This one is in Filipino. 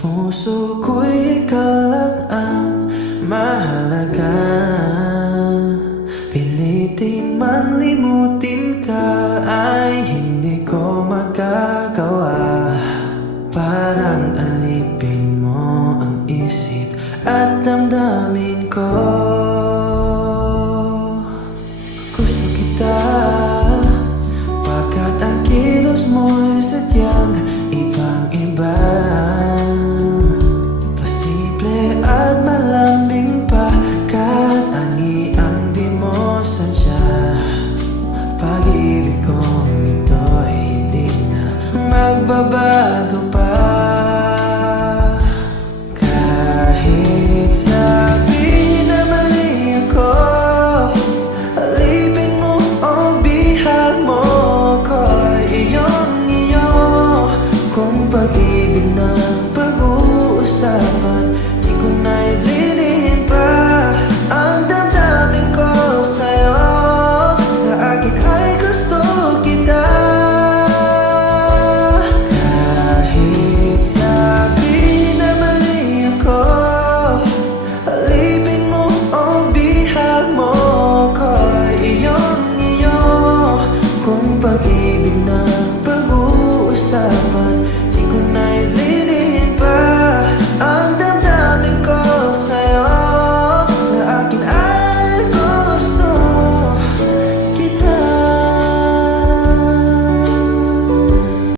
puso ko'y ikaw lang ang mahalaga. Pilitin man limutin ka ay hindi ko magagawa. Parang alipin mo ang isip at damdamin ko. Gusto kita pagkat ang kilos mo'y sadyang ibang-iba. Pasimple at malambing pa, kahit angi ang di mo sadya. Pag-ibig kong ito'y hindi na magbabago pa. Kahit sabihin na mali ako, alipin mo o bihag mo ko'y iyong-iyo. Kung pag-ibig na